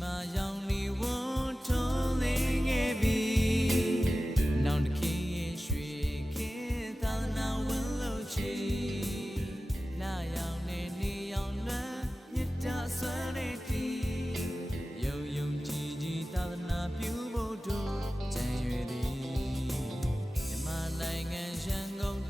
မှာရောင်နေဝန်းထုံးနေငယ်ပြီနောင်တခင်ရဲ့ရွှေခင်သာသနာဝင်လို့ချီလာရောင်နေနေရောင်လွမ်းမြတ်တာဆွမ်းနေတီယုံယုံကြည်ကြည်သာသနာပြုဖို့တို့ကြံရွယ်သည်မြမနိုင်ငံရန်ကုန်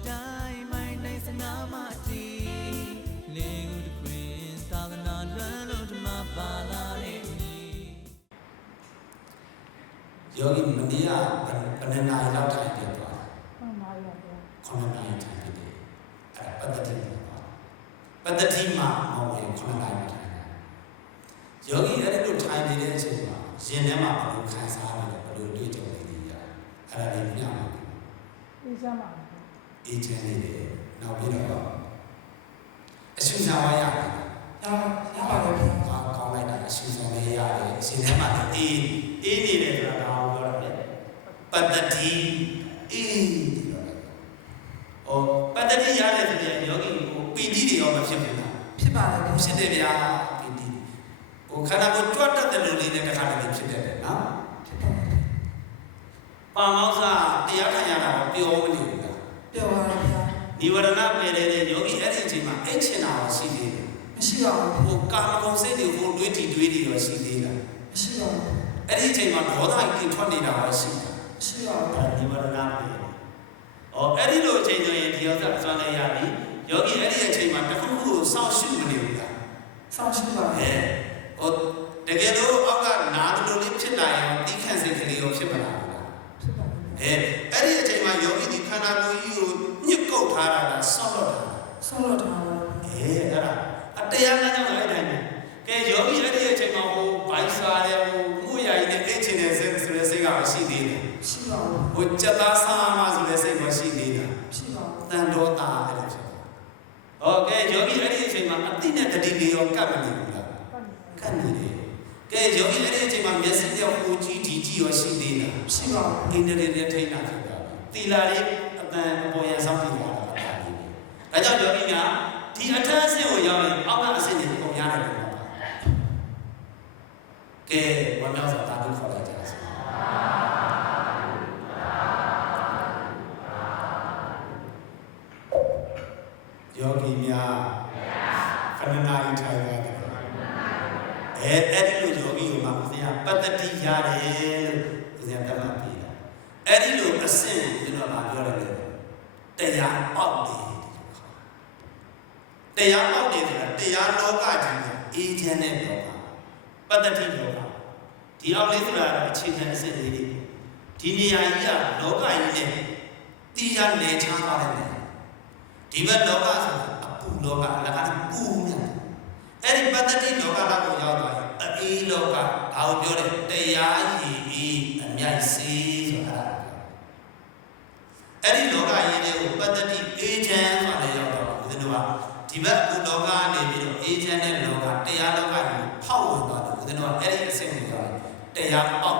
ယောဂီမနေ့ကဘယ်နှစ်နာရီလောက်ထိုင်ပြသွားဟုတ်ပါရဲ့ဗျာခုနှစ်နာရီထိုင်ပြတယ်အဲ့ဒါပတ္တိမှာပတ္တိမှာမဟုတ်ရင်ခုနှစ်နာရီမထိုင်ဘူးယောဂီအဲ့ဒီလိုထိုင်နေတဲ့အချိန်မှာရင်ထဲမှာဘယ်လိုခံစားရလဲဘယ်လိုတွေးကြုံနေလဲအဲ့ဒါလေးမြင်အောင်အေးစမ်းပါဗျာအေးချမ်းနေတယ်နောက်ပြီးတော့အရှင်သာဝရရတယ်ရရပါလေဗျာ ။အာကောင်းလိုက်တာအရှင်ဆုံးလေးရတယ်။အရှင်ထဲမှာအေးအေးနေတယ်ဆိုတာဒါကိုပြောတာလေ။ ပတ္တိအေးဒီလိုလေ။အော်ပတ္တိရတယ်ဆိုရင်ယောဂီကိုပီတိတွေရောမဖြစ်ဘူးလားဖြစ်ပါလေဗျာ။ဖြစ်တယ်ဗျာပီတိ။ဟိုခန္ဓာကိုယ်ကြွတ်တတ်တဲ့လူလေးနဲ့တစ်ခါတည်းဖြစ်တတ်တယ်နော်ဖြစ်ပါလေ။ပါမောက္ခတရားခံရတာကိုပြောမနေဘူးလားပြောပါလေဗျာ။နိဝရဏပယ်တဲ့ယောဂီအဲ့ဒီအချိန်မှာအိတ်ချင်တာရောရှိသေးတယ်မရှိပါဘူး။ဟိုကာမဂုဏ်စိတ်တွေဟိုတွေးတီတွေးတွေရောရှိသေးလားမရှိပါဘူး။အဲ့ဒီအချိန်မှာဒေါသကြီးထွက်နေတာရောရှိတယ်မ ရှိပါဘူးဒါနိဗ္ဗာန်ပဲ။အော်အဲ့ဒီလိုအချိန်ကျရင်ဒီဥစ္စာဆွမ်းလဲရပြီ။ယောဂီအဲ့ဒီအချိန်မှာတစ်ခုခုကိုစောင့်ရှုမနေဘူးလားစောင့်ရှိပါ။လေဟဲ့။ဟိုတကယ်လို့အောက်ကနားတလို့လေးဖြစ်လာရင်တိခန့်စိတ်ကလေးရောဖြစ်မလာဘူးလားဖြစ်ပါလေ။ဟဲ့။အဲ့ဒီအချိန်မှာယောဂီဒီခန္ဓာကိုယ်ကြီးကိုညှစ်ကုတ်ထားတာကဆောက်တော့တာဆုံးလို့ထားပါလေ။ဟဲ့အဲ့ဒါအတရားကကြောင့်အဲ့တိုင်းပဲ။ကဲယောဂီအဲ့ဒီအချိန်မှာဟိုဘိုက်စားတယ်ဟိုမှုရည်နဲ့အိတ်ချင်တဲ့စိတ်ဆိုတဲ့စိတ်ကမရှိသေးဘူး ရှိပါဘူး။ဟိုစက်သားစားမှဆိုတဲ့စိတ်မရှိသေးဘူး။ရှိပါဘူးတန်တော်တာအဲ့လိုဖြစ်တယ်။ဟောကဲယောဂီအဲ့ဒီအချိန်မှာအတိနဲ့တတိလေးရောကပ်မနေဘူးလားပတ်နေ။ကပ်နေတယ်။ကဲယောဂီအဲ့ဒီအချိန်မှာမျက်စိပြောက်ဟိုကြည့်ဒီကြည့်ရောရှိသေးလားရှိပါဘူး။အိန္ဒြေတွေထိန်းတာဖြစ်တာ။တီလာလေးအတန်အပေါ်ရန်ဆောင်ကြည့်ရတာအဲ့ဒါလေး။ဒါကြောင့်ယောဂီကဒီအထက်အဆင့်ကိုရောက်ရင်အောက်ကအဆင့်တွေပုံရတယ်လို့ပြောတာ။ကဲဝမ်းမြောက်စွာတာလို့ခေါ်လိုက်ကြပါစို့။ ယောဂီများခဏနာရီထိုင်ရတယ်။အဲအဲ့ဒီလိုယောဂီကိုမှဦးဇင်းကပတ္တတိရတယ်လို့ဦးဇင်းကတမန်ပြေးတာအဲ့ဒီလိုအဆင့်ကိုကျွန်တော်ကပြောရတယ်လေတရားအောက်တယ်တရားအောက်တယ်ဆိုတာတရားလောကကြီးကအေးချမ်းတဲ့လောကပတ္တတိလောကဒီအောက်လေးဆိုတာကအခြေခံအဆင့်လေးတွေဒီနေရာကြီးကလောကကြီးနဲ့တီးခြားနေချမ်းပါတယ်လေ ဒီဘက်လောကဆိုတာအပူလောကအလကားပူနေတယ်အဲ့ဒီပတ္တိလောကလောက်ကိုရောက်သွားရင်အေးလောကဘာကိုပြောလဲတရားရည်ပြီးအမြိုက်စေးဆိုတာအဲ့ဒီလောကရင်းတွေကိုပတ္တိအေးချမ်းဆိုတာရောက်တော့ဦးဇင်းတို့ကဒီဘက်အခုလောကကနေပြီးတော့အေးချမ်းတဲ့လောကတရားလောကကြီးကိုဖောက်ဝင်သွားတယ်ဦးဇင်းတို့ကအဲ့ဒီအဆင့်ကိုရောက်တယ်တရားပေါက်